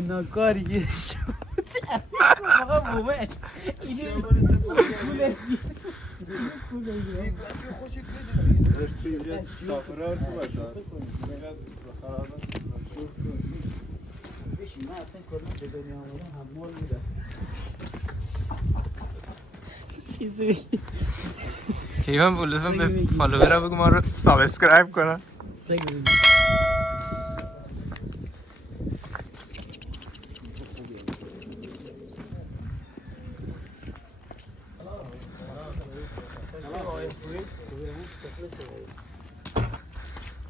ناکاری گیرش فقط مومن اینه من اصلا کلون به دنیا آمدم هممال میدم چیزی کیوان بولدم به فالوورها بگو ما رو سابسکرایب کنن سگوی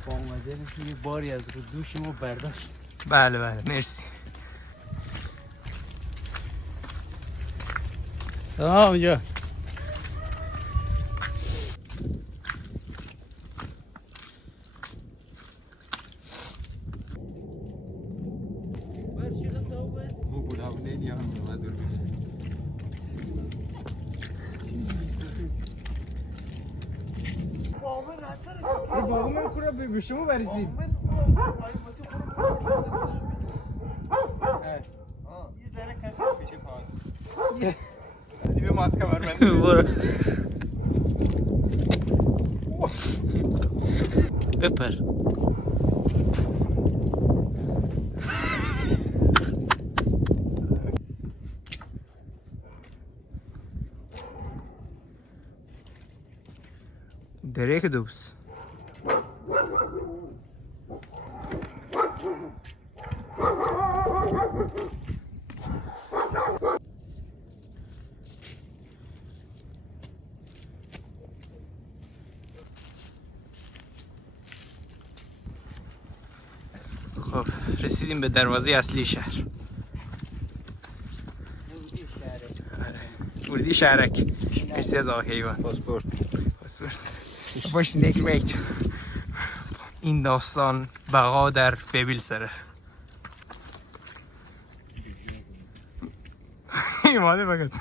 با اومدن یه باری از رو دوش ما برداشت. بله بله مرسی. سلام جا باقی من کورا به شما برسیم یه ذره کسی پیچه پاس دی به ماسک کمربند برو بپر دریک دوست خب رسیدیم به دروازه اصلی شهر. ورودی شهرک. مرسی از آقا کیوان. پاسپورت. باش نکمیت. این داستان بقا در فیبیل سره. ایماده بگید.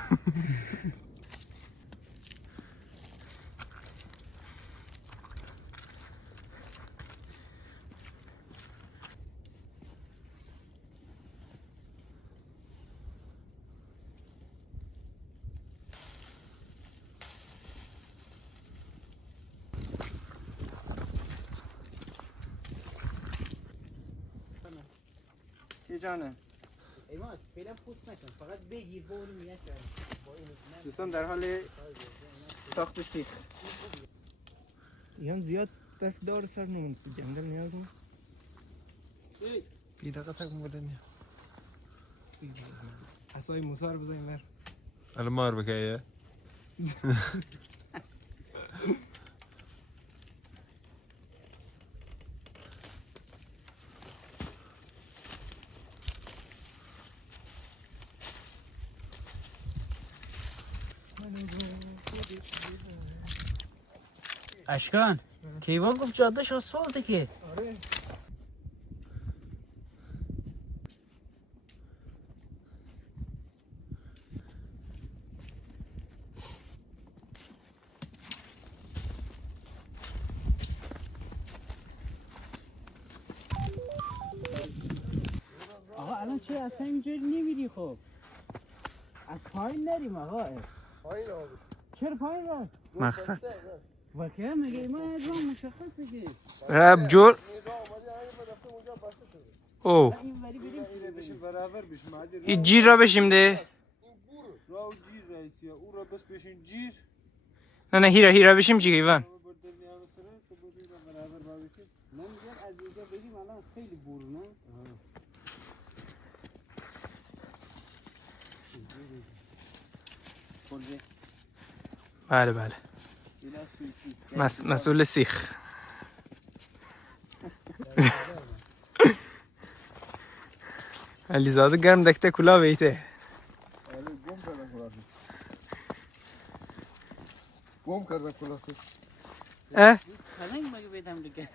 چی جانه؟ ایمان فعلا پوست نکن فقط بگیر با اونو میگن شاید دوستان در حال ساخت سیخ. ایان زیاد برف دار سر نمونستی جنگل نیاز نیم بی دقیقه تک مورد نیم اصای موسا رو بزنیم بر الان مار بکیه اشکان کیوان گفت جادهش آسفالته که آره آقا الان چرا اصلا اینجوری نمیری خب از پایین نریم آقا پایین آقا چرا پایین را مقصد واقعا مگه ایمان از راه مشخصه که رب جور او این وری بریم برابر بشیم این جیر را بشیم ده راو جیر رئیسیه او را بس بشین جیر نه هیرا بشیم چی کیوان من میگم از اینجا بریم الان خیلی برونه بله بله مسئول سیخ علیزاده گرم دکته کلا بیته گم کردن کلا اه پلنگ مگه بیدم دیگه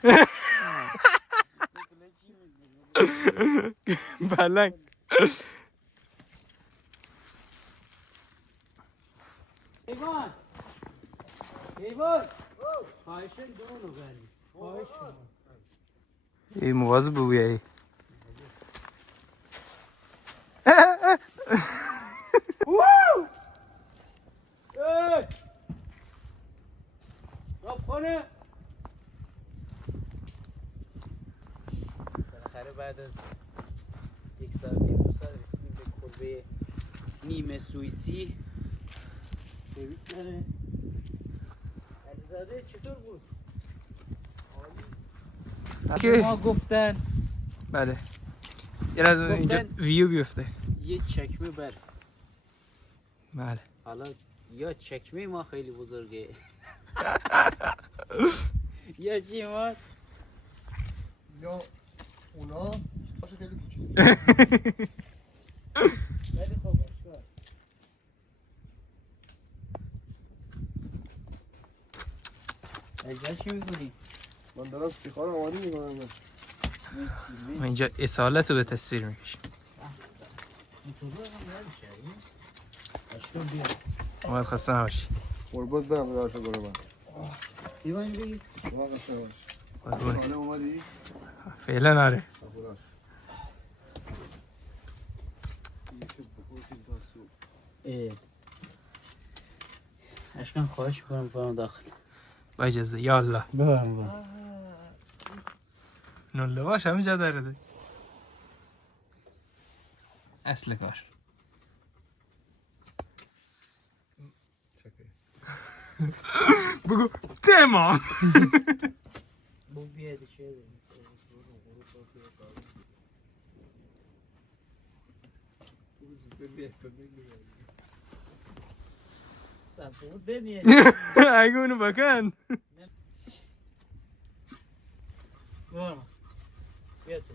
پلنگ ایوان خواهشن دونو بری خواهشن این مواظب بگویی خانه بالاخره بعد از 1 ساعت نیم 2 ساعت رسیدیم به کلبه نیم سوئیسی. ببین نره علیزاده چطور بود؟ که ما گفتن بله یه از اینجا ویو بیفته. یه چکمه برف. بله حالا یا چکمه ما خیلی بزرگه یا چی ما یا اونا باشه خیلی کوچیک. ولی خب اشکال اجازه چی میکنی؟ من دارم سیخار آماده میکنم. ما اینجا اصالت رو به تصویر میکشیم. اشکال بیا اومد خسته نباشی. قربت برم دارشو گره من. دیوان بگی واقعا خسته نباش. قربونت. سالم اومدی؟ فعلا نره. خداش. اشکال خواهش میکنم برام داخل با اجازه یا الله. برام نون لواش همینجا داره ده. اصل کار. بگو تمام. بو بیاد چه سفر دنیه اگه اونو بکن. برام بیا تو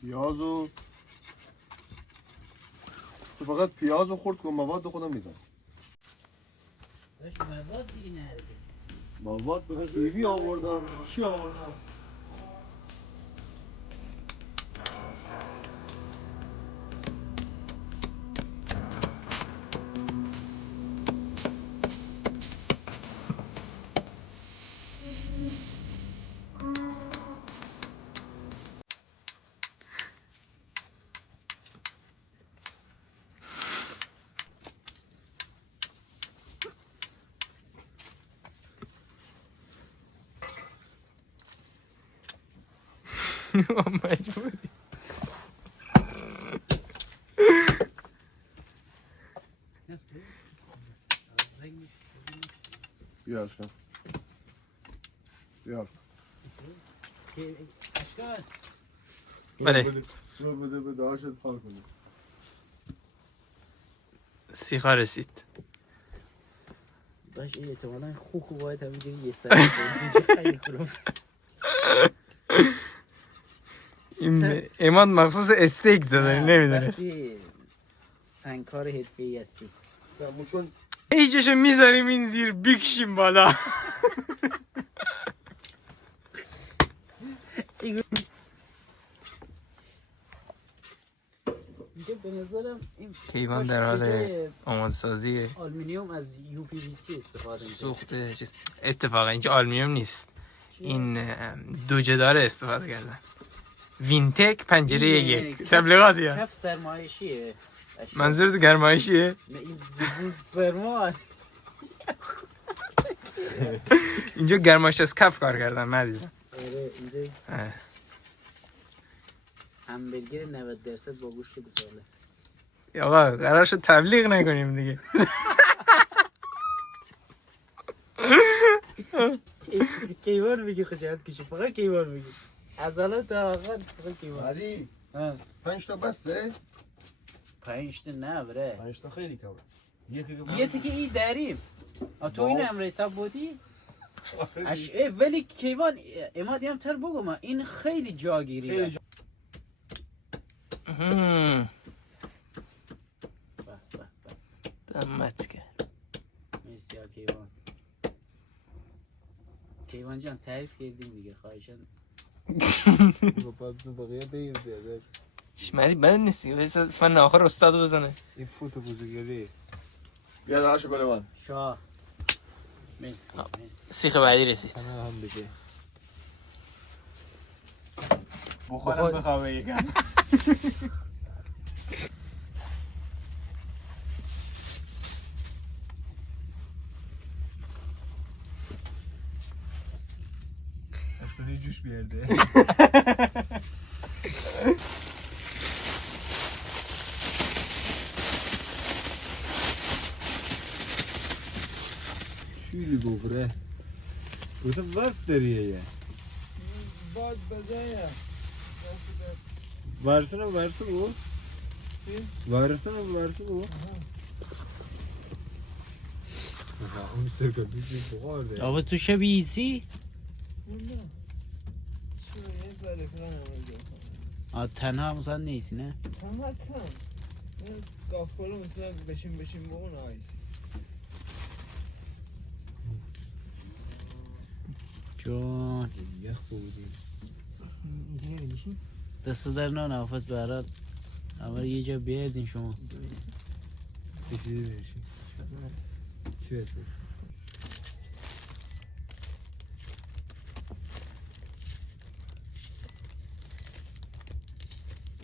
پیازو تو فقط پیازو خورد کن مواد خودم میزن. داشت مواد دیگه نرده مواد به ایوی آوردم چی آوردم. مجبوری. بیا اشکال بیا اشکال بله رو بده به داشت فال کنی. سیخا رسید. داشت احتمالا خوک باید همینجوری یه سر خیلی خروف این ایمان مخصوص استیک زده نمیدونست. سنگکار حرفه‌ای هستی چون ایجاشو میذاریم این زیر بکشیم بالا. اینجا به نظرم این کیوان در حال آماده سازی آلومینیوم از UPVC استفاده می‌کنه. سوخت چیز. اتفاقا اینجا آلومینیوم نیست، این دوجه داره استفاده کردن. وینتک پنجره یک تبلیغاتیه. کف سرمایشیه. منظورت گرمایشیه؟ نه این زبون سرما. اینجا گرمایش از کف کار کردن ندیدم. آره اینجا همبرگر 90% با گوشت بزاله. آقا قرار شد تبلیغ نکنیم دیگه. کیوان میگی خجالت کشی، فقط کیوان میگی از حالا تا آخر فقط کیوان. علی 5 تا بسه؟ 5 تا نه بره، 5 تا خیلی کمه. یه تیکه ای داریم. تو این هم حساب بودی؟ ولی کیوان امادی هم تر بگو ما این خیلی جاگیریه. دمت کرد. مرسی کیوان. کیوان جان تعریف کردیم دیگه، خواهشان بقیه بگیر زیاده. چشمدی بلد نیستی بس فن آخر استاد بزنه. این فوتو بزرگی بیا داشت گل من شاه. مرسی سیخ بعدی رسید. هم بده. بخورم بخوابه یکم. اشکالی جوش بیارده. شیلی بخوره. بوده وقت داریه یه. باد بزنه. Varsana bu. Varsana bu. Aha, onu sırka bir bu var ya. آبا تو شبیه ایسی؟ تنها مثلا نیستی نه؟ تنها کم. گافکارو مثلا بشین بگو نایسی. جون Yah bugün. دست در نه نفس برات اما یه جا بیادین شما Teşekkür ederim. Şöyle.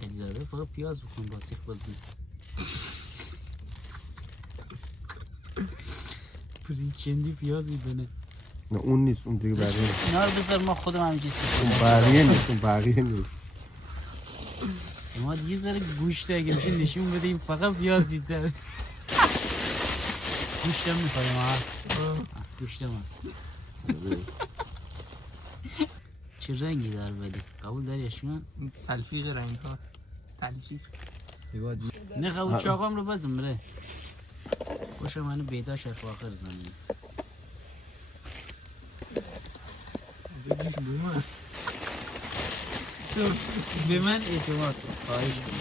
اجازه فقط پیاز بکن با سیخ بدون چندی پیاز میبنه Ne un نیست اون دیگه بقیه. اینا رو بذار ما خودم همینجی سیخ اون بقیه نیست اون بقیه نیست. ما یه ذره گوشت اگه میشه نشون بدیم فقط پیاز دیدر گوشتم میخوریم ها گوشتم هست چه رنگی دار بدی قبول داری اشکان تلفیق رنگ ها تلفیق نه قبول چاقام رو بزن بره خوش منو بیدا شرف آخر زنی بگیش بومن تو به من اعتماد کن خواهش کنم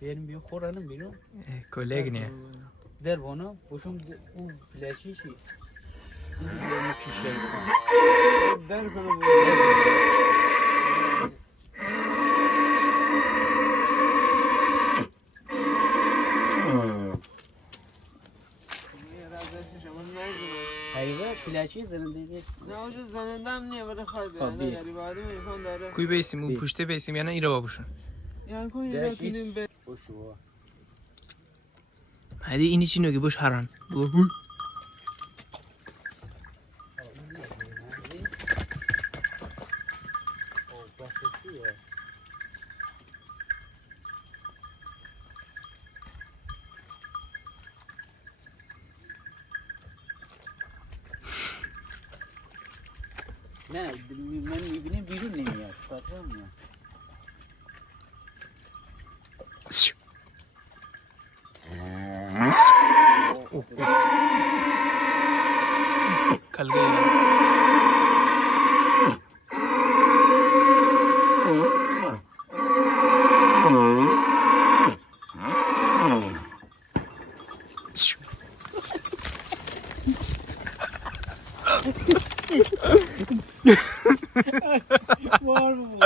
بریم بیا خورانم بیرون کلگ نه در بانا باشم اون لچی چی این بیرون پیشه در کنم حقیقت پلاچی زننده دیگه نه آجا زننده هم نیه ولی خواهد خب، بیا. نه یعنی بعدی میکن داره کوی بیسیم اون پشته بیسیم یا نه ایرا بابوشون یعنی کن یه را کنیم به خوشو هدی اینی چی نگه باش هران بگو هوی نه من میبینیم بیرون نمیاد خاطرم میاد کلگه مار بود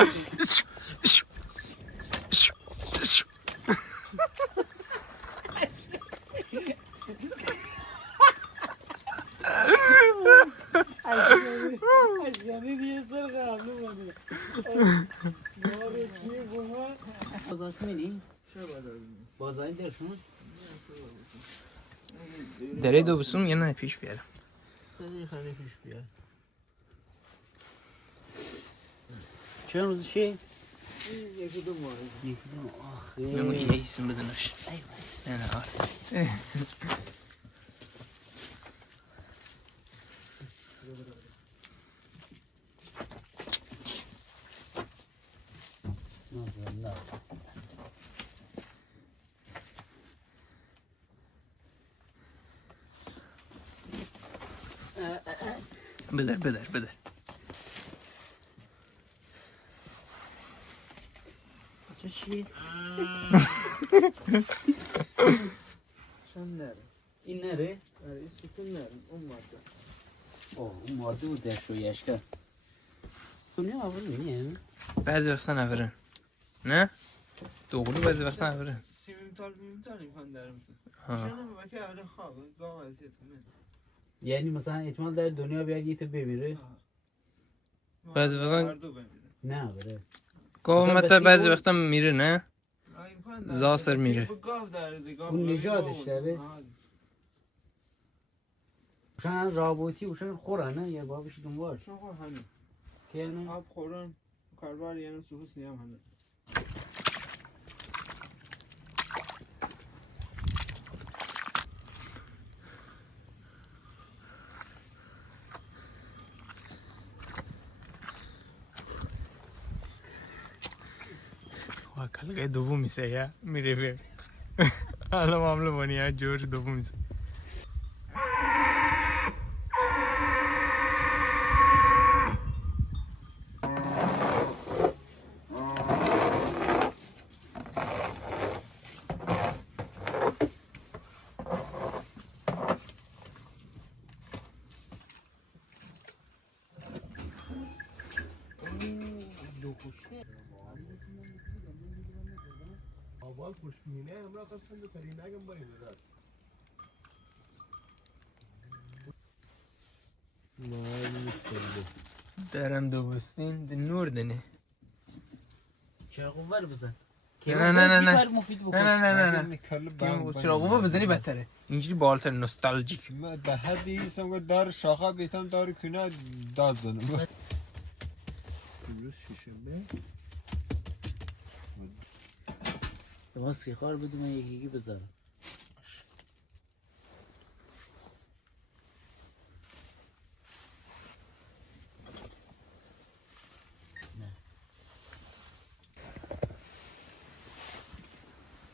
اشکانی دیگه سر قبله بوده ماره چیه بوما بازاک مینی؟ بازایی درشون؟ دره دو بسون یا نه پیش بیارم خیلی خیلی پیش بیاد چند روز چی؟ یکی دو ماه یکی دو آخه نمو یه اسم بدنش نه نه آره بدر اسمش چیه؟ چند نره این نره؟ آره این سکون نره اون ماده اوه اون ماده بود در شویش کرد دنیا اول مینی بعضی وقتا نفرن نه؟ دوغلو بعضی وقتا نفرن سیمیمتال میکنن در مثلا ها. شنم وکی اهل خوابه گاه وضعیت کنه یعنی مثلا احتمال داره دنیا بیاد یه تو بمیره. بعضی وقتا- هر دو بمیره نه بره. گاه مثلا متا بسی بعضی اون- وقتا میره نه زاسر میره. گاه داره دیگه اون نژادش داره. وشان رابطی وشان خورانه یا بابش دنبال شو خو همین که نه آب خورن کاربار یعنی سوس نیم همین و کلگه دوم میسه یا میره بیر حالا معامله بانی ها جور دوم میسه آواز خوشبینه امرا قسم دو کاری نگم باید میداد درم دو بستین ده نور دنه چراغ اونور بزن. نه نه نه نه. کار مفید بکن. نه نه نه نه نه چرا قوه بزنی بهتره اینجوری بالتر نوستالژیک من به حدی ایستم که دار شاخه بیتم دار کنه داد زنم امروز ششنبه باز سیخار بدون من یکی بذارم.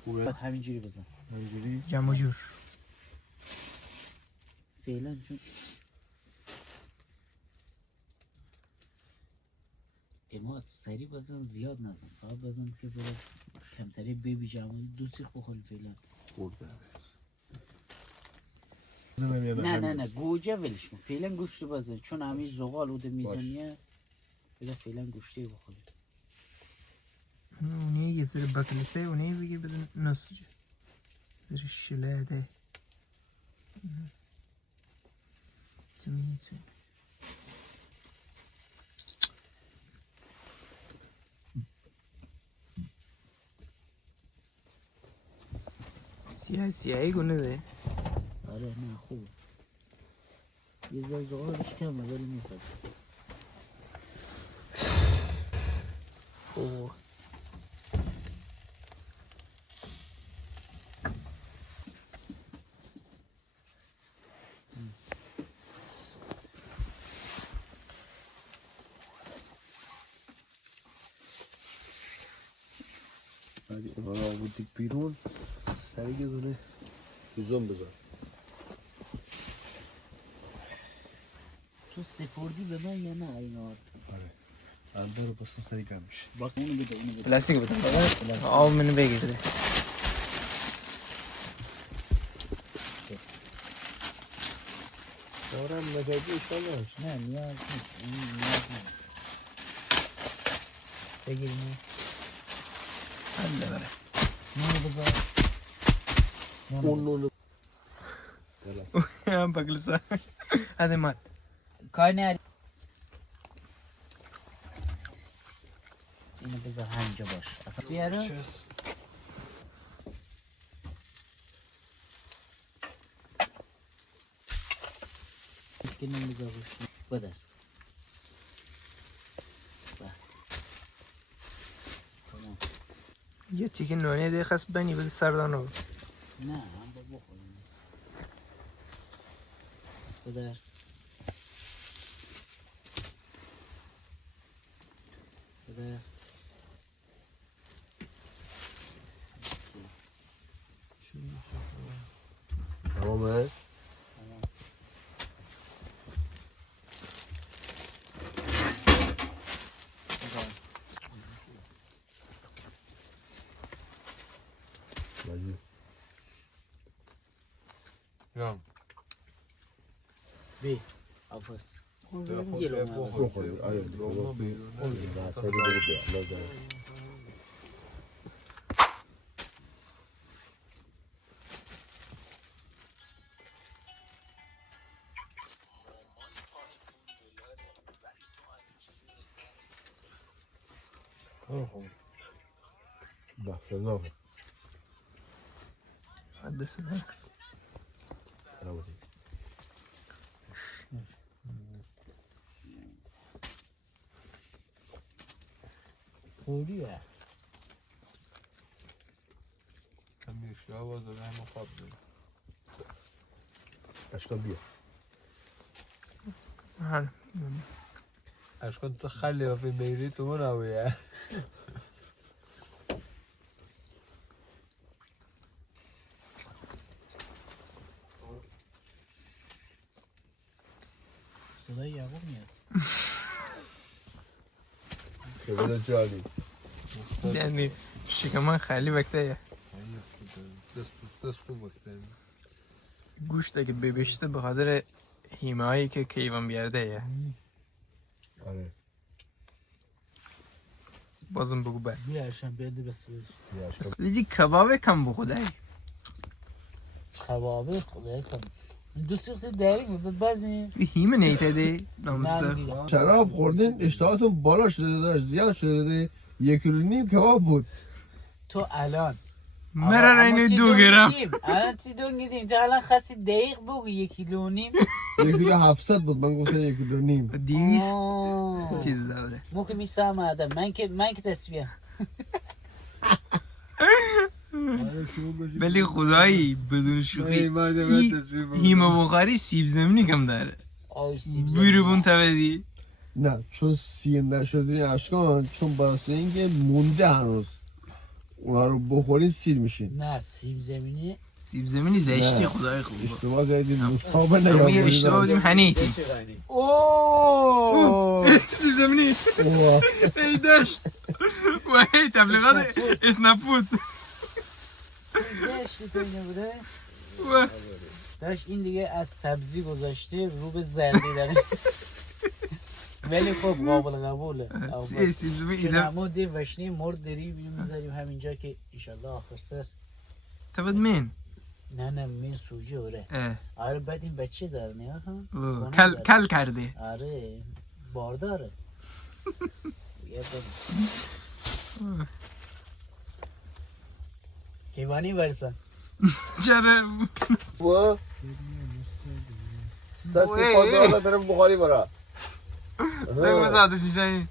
باید همینجوری بزن. همینجوری جمع جور فعلا چون اماد سری بزن زیاد نزن فقط بزن که بره کمتری بیبی جمعی دو سیخ بخوری فعلا. خورده نه نه نه گوجه ولش کن فعلا گوشت بزن چون همین زغال اوده میزنیه بذار فعلا گوشتی بخوری. اونی یه زیر بکلیسه اونی بگیر بدون نسوجه زیر شلاده تو میتونی سیاهی گونه ده آره نه خوب یه ذره زغالش کمه ولی میپسه. اوه بعدی امرا آوردی بیرون سری که دونه بزن بزن تو سپردی به من یا نه این آرد؟ آره البته رو بستم سری کم میشه باقی اونو بده اونو بده. پلاستیک بده آب منو بگیر ده دارم مجازی اشتال داشت نه نیاز نیست این نیاز نیست. بگیر اینو. حله بره نونو بذار. اون هم بکلیسه هده مات کار نری. اینو بذار همینجا باش اصلا بیاره. که نمیذار روش بدر. تمام. یه تیکه نونی ده خست بنی بده سردانو نه هم با بخوریم بدر. بدر. تمامه یا بی آفاس بخش الله حدثنا خوریه همیشه آواز رو همه خواب دارم اشکال بیا اشکال تو خیلی وفی بیری تو من آویه صدای یعقوب میاد خیلی جالی یعنی شکمان خیلی وقته دست خوب وقته گوشت اگه ببشته به خاطر هیمایی که کیوان بیارده یه آره بازم بگو بر بیارشم بیاده بسیارش لیجی کباب کم بخوده کبابه خدای کن دو سیخت دری بود بزنیم هیم نیته دی نامسته شراب خوردین اشتهاتون بالا شده داشت زیاد شده 1.5 کیلو کباب بود تو الان مرا اینو 2 گرم الان چی دون گیدیم تو الان خاصی دقیق بگو 1.5 کیلو 1 کیلو 700 بود من گفتم 1 کیلو نیم 200 چیز داده مو که میسام آدم من که تصویه ولی خدایی بدون شوخی هیما بخاری سیب زمینی کم داره آی سیب بیرو بون تبدی نه چون سیر نشده اشکان چون واسه اینکه مونده هنوز اونا رو بخورین سیر میشین نه سیب زمینی سیب زمینی زشتی خدای خوب اشتباه کردید مصابه ما یه نیامونید اشتباه بودیم هنیتی اوه سیب زمینی ای داشت و هی تبلیغات اسنپوت داشتی تو اینه بوده و داشت این دیگه از سبزی گذاشته رو به زردی داره ولی خب قابل قبوله سیب زمینی چون ایده همون دیر وشنی مرد داری میذاریم همینجا که ایشالله آخر سر تبد من نه من سوجی اوره آره بعد این بچه داره نیا کن کل کرده آره بار داره کیوانی برسن چرا و ست پادر دارم بخاری برا بگو بزادش نشایی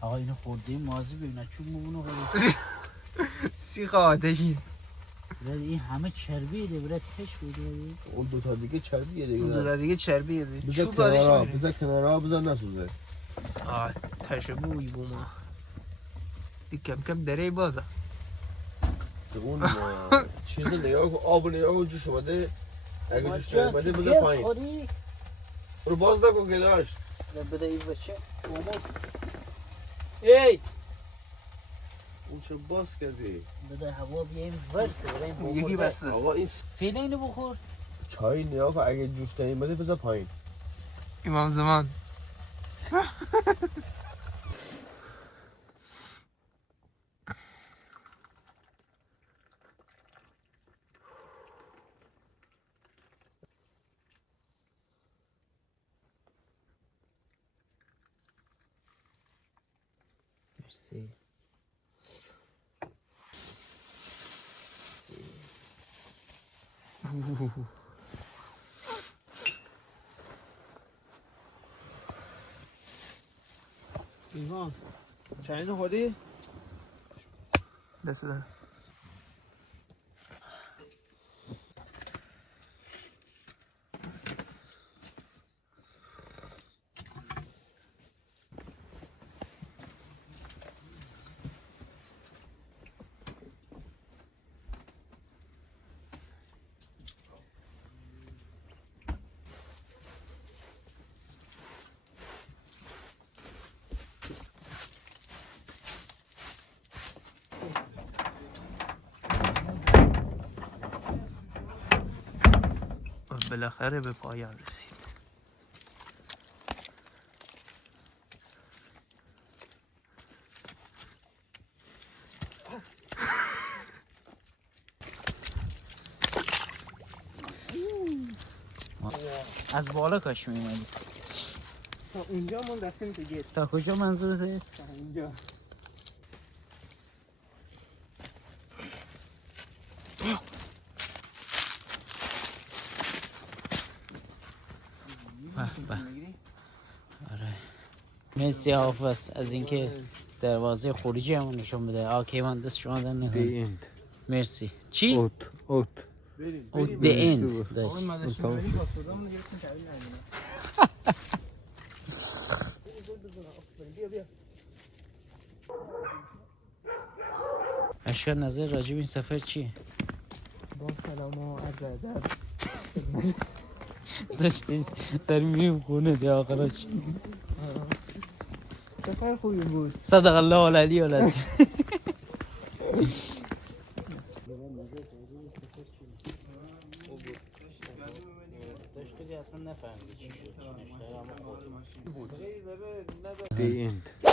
آقا اینو خورده مازی ببینه چون مونو غیره سیخ آتشی این همه چربیه ده برای تش بوده اون دوتا دیگه چربیه دیگه اون دو دیگه چربیه بذار کنارا بذار کنارا بذار نسوزه آتش بوی بوما دی کم کم دره بازه اون چیز نگاه کن آب نگاه کن جوش اومده اگه جوش نیومده بذار پایین رو باز نکن که داشت بده این بچه ای اون چه باز کردی بده هوا بیایم ورسه برای یکی بسته آقا این فعلا اینو بخور چای نگاه کن اگه جوش نیومده بذار پایین امام زمان مرسی ایمان چایینو خودی؟ دست دارم بالاخره به پایان رسید از بالا کاش می‌اومدی. تا اونجا ما رفتیم دیگه. تا کجا منظورته؟ تا اونجا. به. آره. مرسی حافظ از اینکه دروازه خروجی همون نشون بده. کیوان دست شما در نکنه. مرسی. چی؟ اوت اوت the end داشت. آقای مدرسه بریم پاسپورتامون رو گرفتیم تحویل نمیدن. بیا بیا. اشکال نظر راجب این سفر چیه؟ با سلام و عرض ادب. داشتیم در میریم خونه دی آخرش. سفر خوبی بود. صدق الله علی ولدی. داشتی اصلا نفهمیدی چی شد. The end.